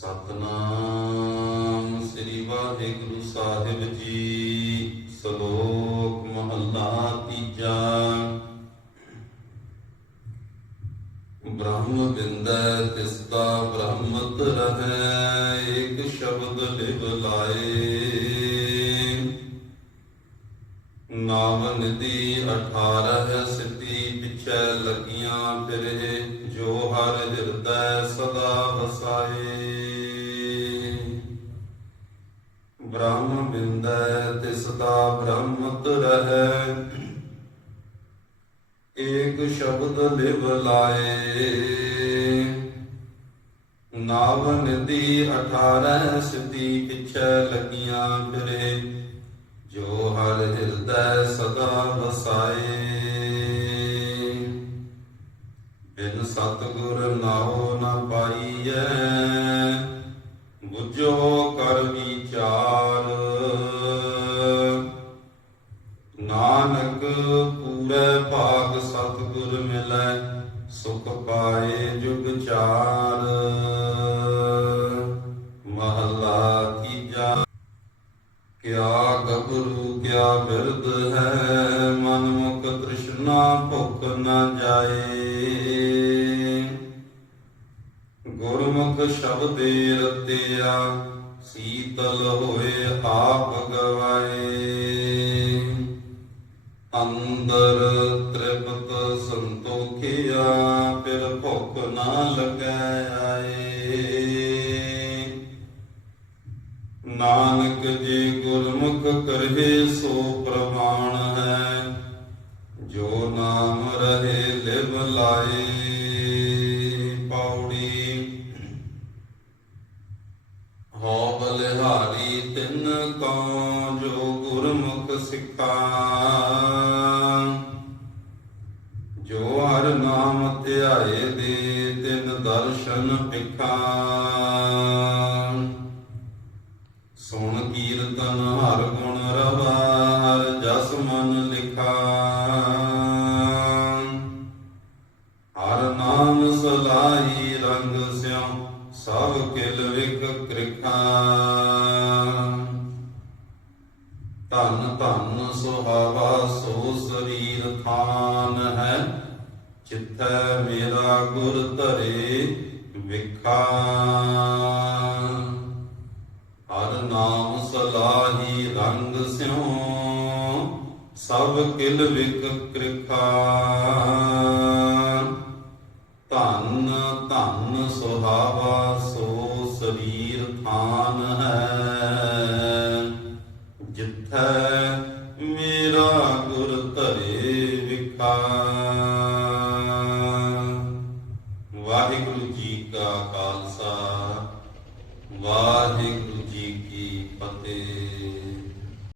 ਸਤਨਾਮ ਸ੍ਰੀ ਵਾਹਿਗੁਰੂ ਸਾਹਿਬ ਜੀ। ਸ਼ਲੋਕ ਮਹੱਲਾ ਤੀਜਾ। ਬ੍ਰਹਮ ਬਿੰਦੈ ਤਿਸਤਾ ਬ੍ਰਹਮਤ ਰਹੈ ਏਕ ਸ਼ਬਦ ਲਿਵ ਲਾਏ। ਨਾਮ ਨਿਧੀ 18 ਸਿੱਧੀ ਪਿਛੈ ਲੱਗੀਆਂ ਫਿਰੇ ਬ੍ਰਹਮ ਬਿੰਦੈ, ਤਿਸ ਦਾ ਬ੍ਰਹਮਤ ਰਹੈ। ਏਕ ਸ਼ਬਦ ਲਿਵ ਲਾਏ। ਨਾਮ ਨਿਧੀ 18 ਸਿੱਧੀ ਪਿਛੈ ਲੱਗੀਆਂ ਫਿਰੇ। ਜੋ ਹਰ ਹਿਰਦੈ ਸਦਾ ਵਸਾਏ। ਬਿਨ ਸਤਗੁਰ ਨਾਉ ਨ ਪਾਈਐ। ਬੁਝੋ ਕਰ ਵਿਚਾਰ ਨਾਨਕ ਪੂਰੇ ਭਾਗ ਸਤਿਗੁਰ ਮਿਲੈ, ਸੁਖ ਪਾਏ ਜੁਗ ਚਾਰ ਮਹੱਲਾ ਤੀਜਾ। ਕਿਆ ਗਬਰੂ ਕਿਆ ਬਿਰਦ ਹੈ, ਮਨ ਮੁਖ ਤ੍ਰਿਸ਼ਨਾ ਭੁੱਖ ਨਾ ਜਾਏ। ਗੁਰਮੁਖ ਸ਼ਬਦੇ ਰਤਿਆ, ਸੀਤਲ ਹੋਏ ਆਪ ਗਵਾਏ। ਅੰਦਰ ਤ੍ਰਿਪਤ ਸੰਤੋਖਿਆ, ਫਿਰ ਭੁਖ ਨਾ ਲੱਗੈ ਨਾਨਕ ਜੀ ਗੁਰਮੁਖ ਕਰਹੇ ਸੋ ਪ੍ਰਮਾਣ ਹੈ, ਜੋ ਨਾਮ ਰਹੇ ਲਿਵ ਲਾਏ। ਪੌੜੀ ਹੋ ਬਲਿਹਾਰੀ ਤਿਨ ਕਉ ਜੋ ਗੁਰਮੁਖ ਸਿੱਖਾ। ਜੋ ਹਰ ਨਾਮ ਧਿਆਏ ਦੇ ਤਿਨ ਦਰਸ਼ਨ ਪਿਖਾ। ਸੁਣ ਕੀਰਤਨ ਹਰ ਗੁਣ ਸਭ ਕਿਲ ਵਿਖ ਕ੍ਰਿਖਾ। ਧਨ ਧਨ ਸੁਹਾਵਾ ਸੋ ਸਰੀਰ ਥਾਨ ਹੈ। ਚਿੱਤੈ ਮੇਰਾ ਗੁਰ ਧਰੇ ਵਿਖਾ। ਹਰ ਨਾਮ ਸਲਾਹੀ ਰੰਗ ਸਿਉ, ਸਭ ਕਿਲ ਵਿਕ ਕ੍ਰਿਖਾ। ਥਾਨ ਹੈ। ਜਿੱਥੈ ਮੇਰਾ ਗੁਰ ਧਰੇ ਵਿਖਾ ਵਾਹਿਗੁਰੂ ਜੀ ਕਾ ਖਾਲਸਾ ਵਾਹਿਗੁਰੂ